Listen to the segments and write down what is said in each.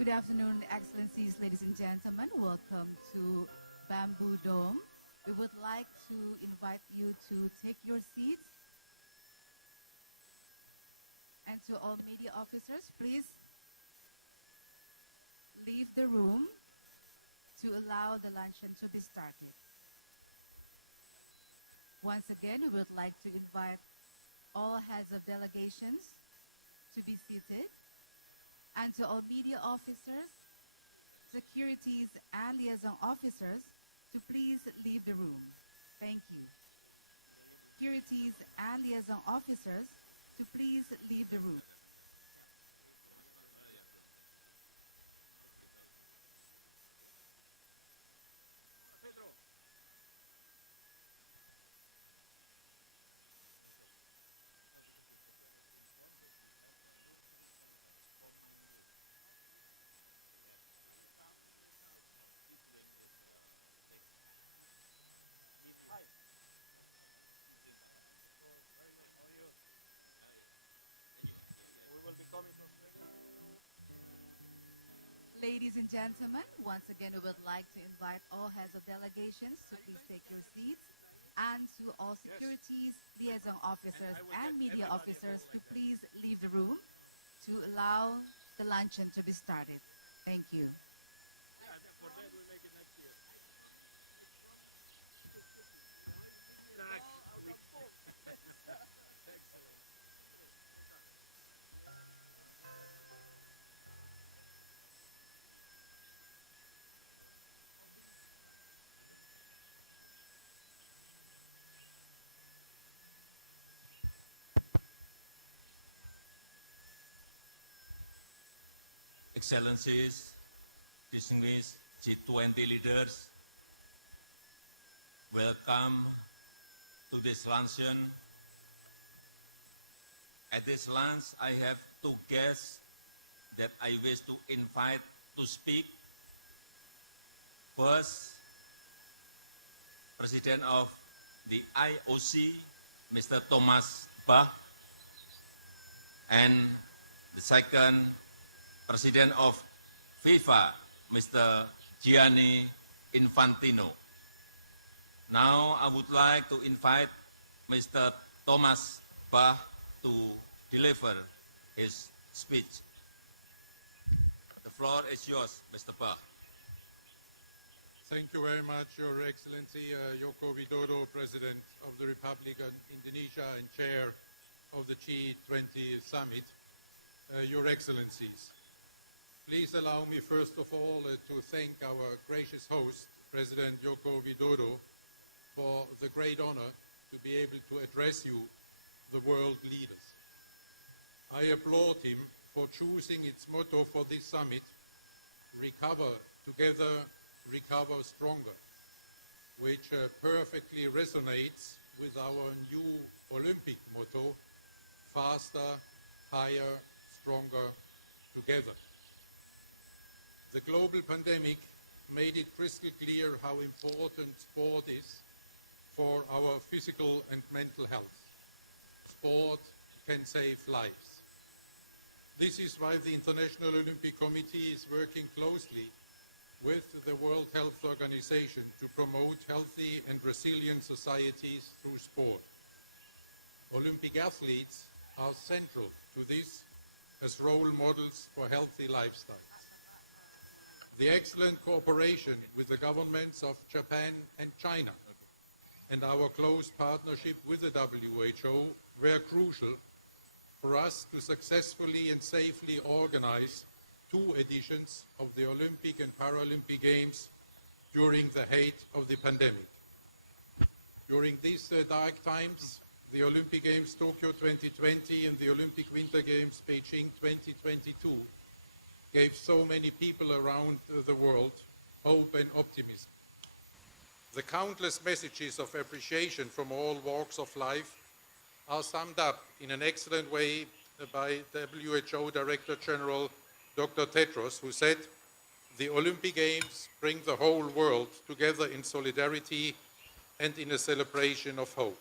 Good afternoon, Excellencies, ladies and gentlemen. Welcome to Bamboo Dome. We would like to invite you to take your seats. And to all media officers, please leave the room to allow the luncheon to be started. Once again, we would like to invite all heads of delegations to be seated. And to all media officers, securities and liaison officers to please leave the room. Thank you. Securities and liaison officers to please leave the room. Ladies and gentlemen, once again, we would like to invite all heads of delegations to please take your seats, and to all securities, liaison officers, and media officers to please leave the room to allow the luncheon to be started. Thank you. For that, we'll make it next year. Excellent. Excellencies, distinguished G20 leaders, welcome to this luncheon. At this lunch, I have two guests that I wish to invite to speak. First, President of the IOC, Mr. Thomas Bach, and the second, President of FIFA, Mr. Gianni Infantino. Now I would like to invite Mr. Thomas Bach to deliver his speech. The floor is yours, Mr. Bach. Thank you very much, Your Excellency Joko Widodo, President of the Republic of Indonesia and Chair of the G20 Summit. Your Excellencies, please allow me first of all to thank our gracious host, President Joko Widodo, for the great honor to be able to address you, the world leaders. I applaud him for choosing its motto for this summit, Recover Together, Recover Stronger, which perfectly resonates with our new Olympic motto, Faster, Higher, Stronger, Together. The global pandemic made it crystal clear how important sport is for our physical and mental health. Sport can save lives. This is why the International Olympic Committee is working closely with the World Health Organization to promote healthy and resilient societies through sport. Olympic athletes are central to this as role models for healthy lifestyles. The excellent cooperation with the governments of Japan and China and our close partnership with the WHO were crucial for us to successfully and safely organize 2 editions of the Olympic and Paralympic Games during the height of the pandemic. During these dark times, the Olympic Games Tokyo 2020 and the Olympic Winter Games Beijing 2022 gave so many people around the world hope and optimism. The countless messages of appreciation from all walks of life are summed up in an excellent way by WHO Director General Dr. Tedros, who said, "The Olympic Games bring the whole world together in solidarity and in a celebration of hope."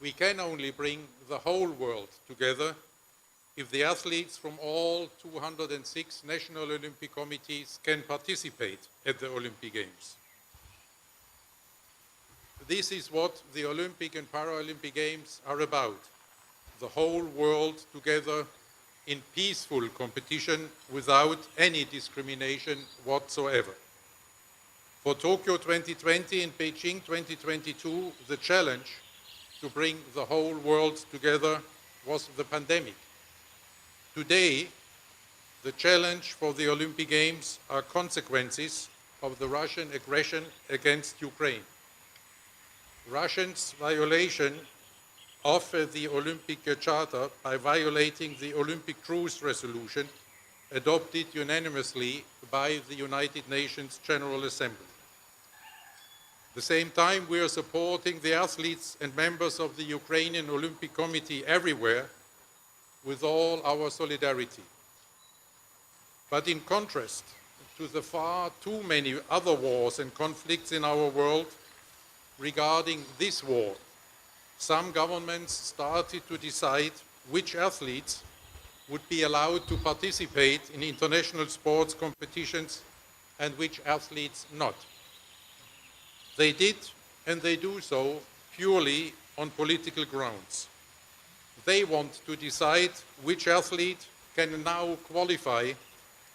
We can only bring the whole world together if the athletes from all 206 national Olympic committees can participate at the Olympic Games. This is what the Olympic and Paralympic Games are about. The whole world together in peaceful competition without any discrimination whatsoever. For Tokyo 2020 and Beijing 2022, the challenge to bring the whole world together was the pandemic. Today, the challenge for the Olympic Games are consequences of the Russian aggression against Ukraine. Russia's violation of the Olympic Charter by violating the Olympic Truce Resolution adopted unanimously by the United Nations General Assembly. At the same time, we are supporting the athletes and members of the Ukrainian Olympic Committee everywhere with all our solidarity. But in contrast to the far too many other wars and conflicts in our world, regarding this war, some governments started to decide which athletes would be allowed to participate in international sports competitions and which athletes not. They did, and they do so, purely on political grounds. They want to decide which athlete can now qualify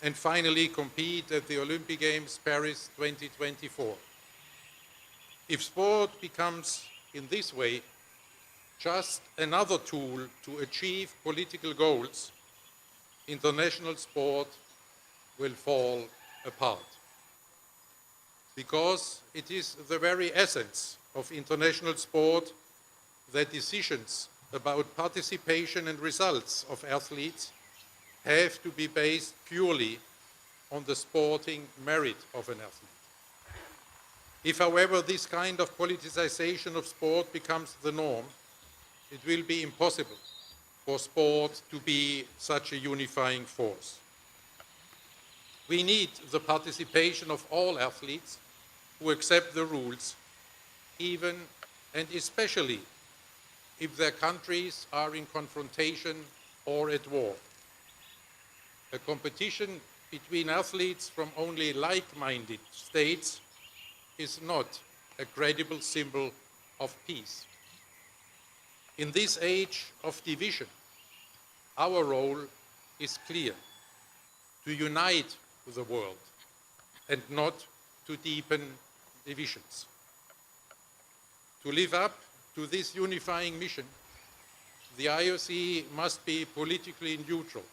and finally compete at the Olympic Games Paris 2024. If sport becomes, in this way, just another tool to achieve political goals, international sport will fall apart. Because it is the very essence of international sport that decisions about participation and results of athletes have to be based purely on the sporting merit of an athlete. If, however, this kind of politicization of sport becomes the norm, it will be impossible for sport to be such a unifying force. We need the participation of all athletes who accept the rules, even and especially if their countries are in confrontation or at war. A competition between athletes from only like-minded states is not a credible symbol of peace. In this age of division, our role is clear: to unite the world and not to deepen divisions. To live up to this unifying mission, the IOC must be politically neutral.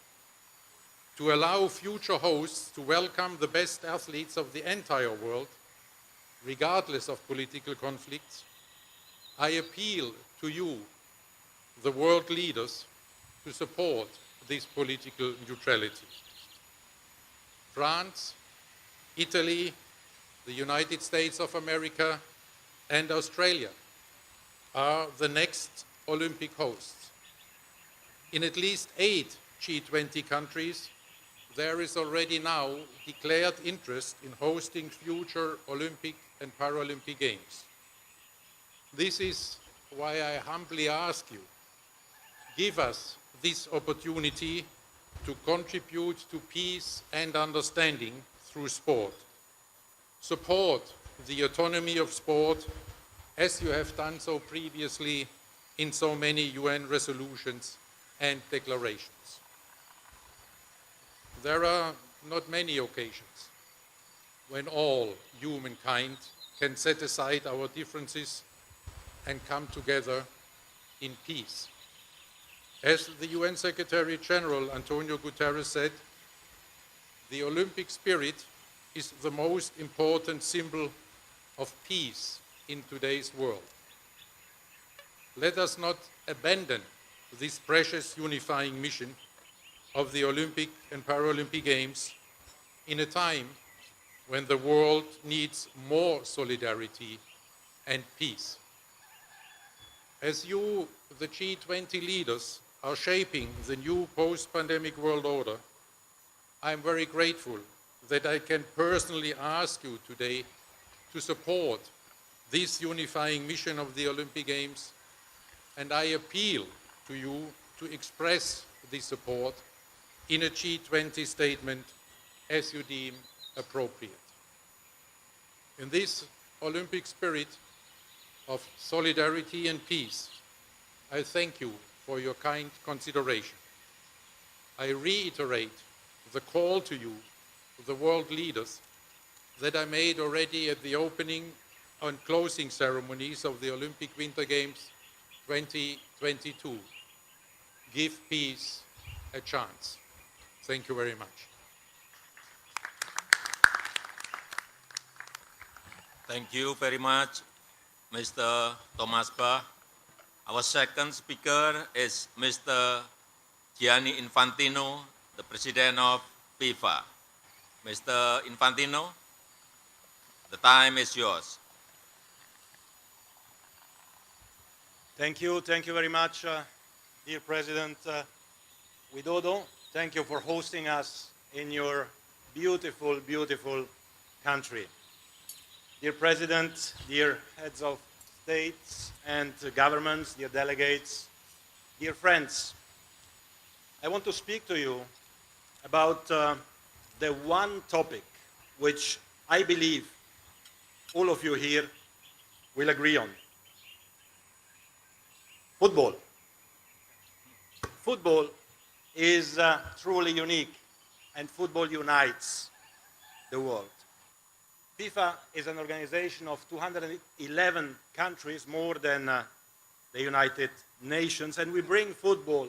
To allow future hosts to welcome the best athletes of the entire world, regardless of political conflicts, I appeal to you, the world leaders, to support this political neutrality. France, Italy, the United States of America, and Australia are the next Olympic hosts. In at least 8 G20 countries, there is already now declared interest in hosting future Olympic and Paralympic Games. This is why I humbly ask you, give us this opportunity to contribute to peace and understanding through sport. Support the autonomy of sport as you have done so previously in so many UN resolutions and declarations. There are not many occasions when all humankind can set aside our differences and come together in peace. As the UN Secretary General Antonio Guterres said, the Olympic spirit is the most important symbol of peace in today's world. Let us not abandon this precious unifying mission of the Olympic and Paralympic Games in a time when the world needs more solidarity and peace. As you, the G20 leaders, are shaping the new post-pandemic world order, I am very grateful that I can personally ask you today to support this unifying mission of the Olympic Games, and I appeal to you to express the support in a G20 statement as you deem appropriate. In this Olympic spirit of solidarity and peace, I thank you for your kind consideration. I reiterate the call to you, the world leaders, that I made already at the opening and closing ceremonies of the Olympic Winter Games 2022. Give peace a chance. Thank you very much. Thank you very much, Mr. Thomas Bach. Our second speaker is Mr. Gianni Infantino, the President of FIFA. Mr. Infantino, the time is yours. Thank you very much, dear President Widodo. Thank you for hosting us in your beautiful, beautiful country. Dear President, dear heads of states and governments, dear delegates, dear friends, I want to speak to you about the one topic which I believe all of you here will agree on. Football. Football is truly unique, and football unites the world. FIFA is an organization of 211 countries, more than the United Nations, and we bring football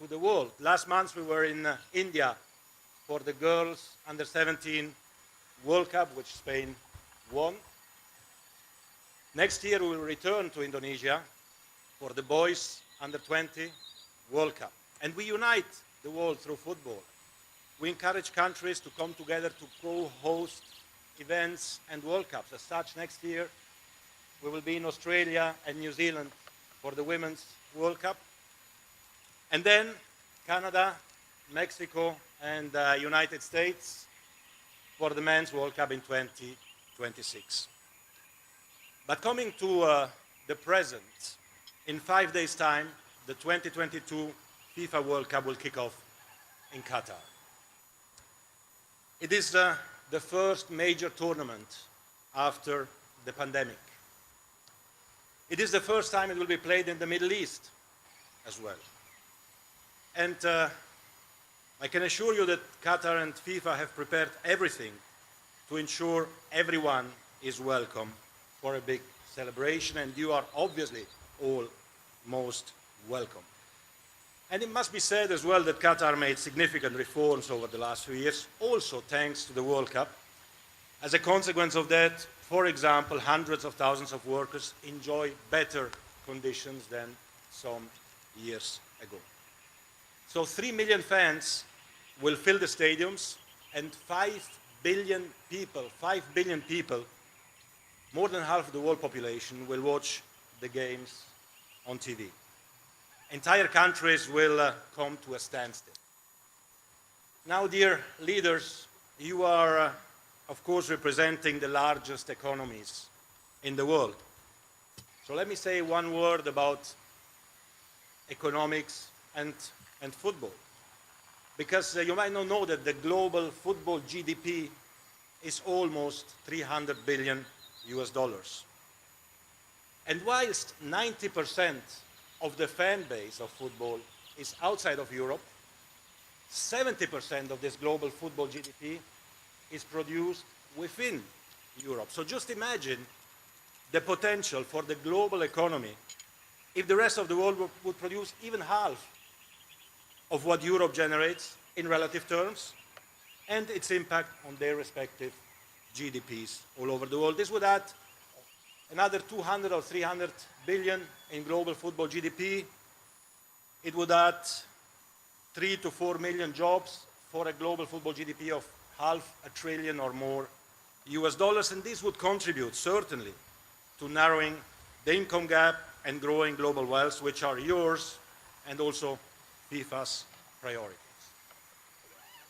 to the world. Last month we were in India for the girls under-17 World Cup, which Spain won. Next year we will return to Indonesia for the boys under-20 World Cup. And we unite the world through football. We encourage countries to come together to co-host events and World Cups. As such, next year we will be in Australia and New Zealand for the Women's World Cup. And then Canada, Mexico, and United States for the Men's World Cup in 2026. But coming to the present, in 5 days' time, the 2022 FIFA World Cup will kick off in Qatar. It is the first major tournament after the pandemic. It is the first time it will be played in the Middle East as well. And I can assure you that Qatar and FIFA have prepared everything to ensure everyone is welcome for a big celebration, and you are obviously all most welcome. And it must be said as well that Qatar made significant reforms over the last few years, also thanks to the World Cup. As a consequence of that, for example, hundreds of thousands of workers enjoy better conditions than some years ago. So 3 million fans will fill the stadiums, and 5 billion people, more than half of the world population, will watch the games on TV. Entire countries will come to a standstill. Now, dear leaders, you are, of course, representing the largest economies in the world. So let me say one word about economics and football. Because you might not know that the global football GDP is almost $300 billion US. And whilst 90% of the fan base of football is outside of Europe, 70% of this global football GDP is produced within Europe. So just imagine the potential for the global economy if the rest of the world would produce even half of what Europe generates in relative terms, and its impact on their respective GDPs all over the world. This would add another 200 or 300 billion in global football GDP. It would add 3 to 4 million jobs for a global football GDP of $500 billion or more US dollars, and this would contribute certainly to narrowing the income gap and growing global wealth, which are yours and also FIFA's priorities.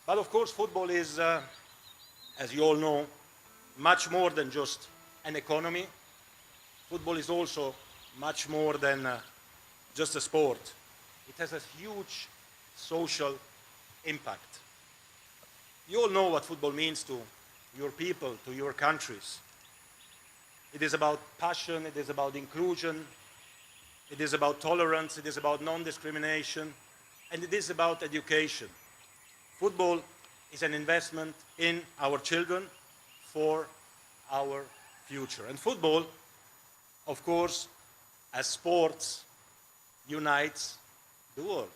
But of course, football is, as you all know, much more than just an economy. Football is also much more than just a sport. It has a huge social impact. You all know what football means to your people, to your countries. It is about passion, it is about inclusion, it is about tolerance, it is about non-discrimination, and it is about education. Football is an investment in our children for our future. And football, of course, as sports, unites the world.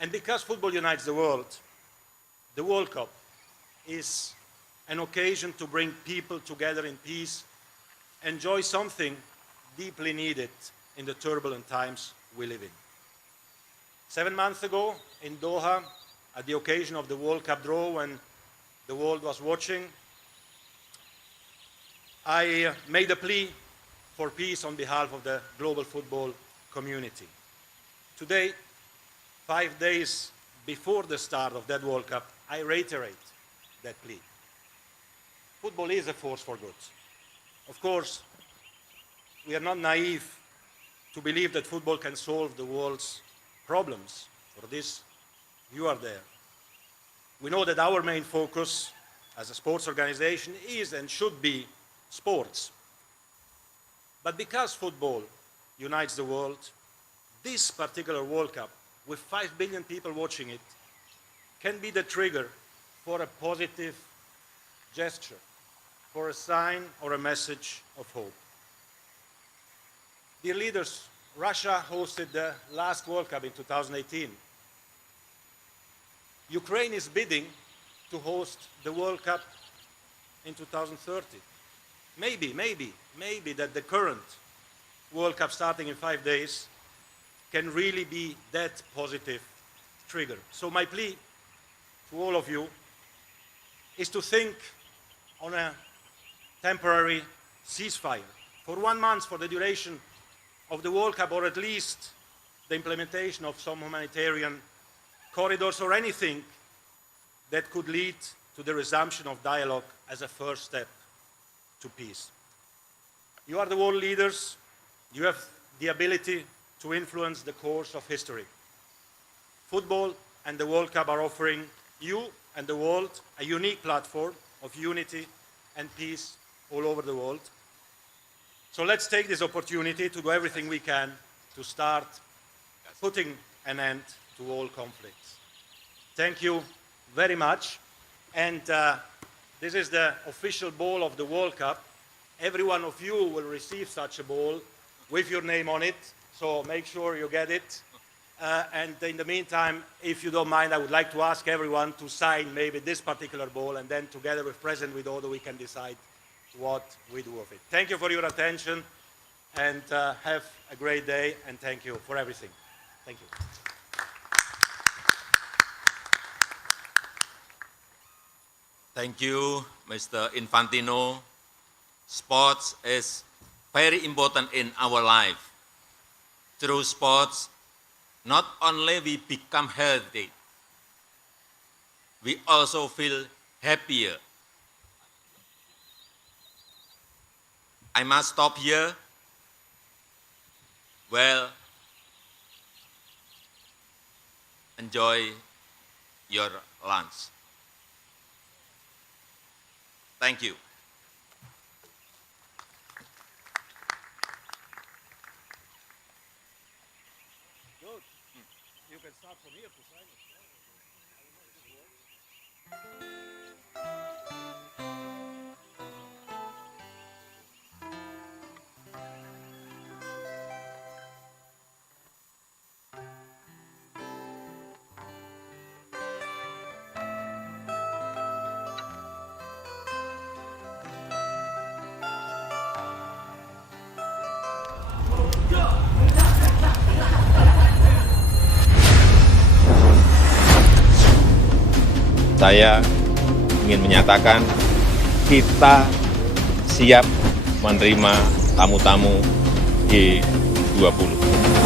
And because football unites the World Cup is an occasion to bring people together in peace, enjoy something deeply needed in the turbulent times we live in. 7 months ago in Doha, at the occasion of the World Cup draw, when the world was watching, I made a plea for peace on behalf of the global football community. Today, 5 days before the start of that World Cup, I reiterate that plea. Football is a force for good. Of course, we are not naive to believe that football can solve the world's problems. For this, you are there. We know that our main focus as a sports organization is and should be sports. But because football unites the world, this particular World Cup, with 5 billion people watching it, can be the trigger for a positive gesture, for a sign or a message of hope. Dear leaders, Russia hosted the last World Cup in 2018. Ukraine is bidding to host the World Cup in 2030. Maybe that the current World Cup starting in 5 days can really be that positive trigger. So my plea to all of you is to think on a temporary ceasefire for 1 month for the duration of the World Cup, or at least the implementation of some humanitarian corridors or anything that could lead to the resumption of dialogue as a first step to peace. You are the world leaders. You have the ability to influence the course of history. Football and the World Cup are offering you and the world a unique platform of unity and peace all over the world. So let's take this opportunity to do everything we can to start putting an end to all conflicts. Thank you very much. And this is the official ball of the World Cup. Every one of you will receive such a ball with your name on it, so make sure you get it. And in the meantime, if you don't mind, I would like to ask everyone to sign maybe this particular ball, and then together with President Widodo, we can decide what we do of it. Thank you for your attention, and have a great day, and thank you for everything. Thank you. Thank you, Mr. Infantino. Sports is very important in our life. Through sports, not only we become healthy, we also feel happier. I must stop here. Well, enjoy your lunch. Thank you. Good. You can start from here to sign it. Saya ingin menyatakan kita siap menerima tamu-tamu G20.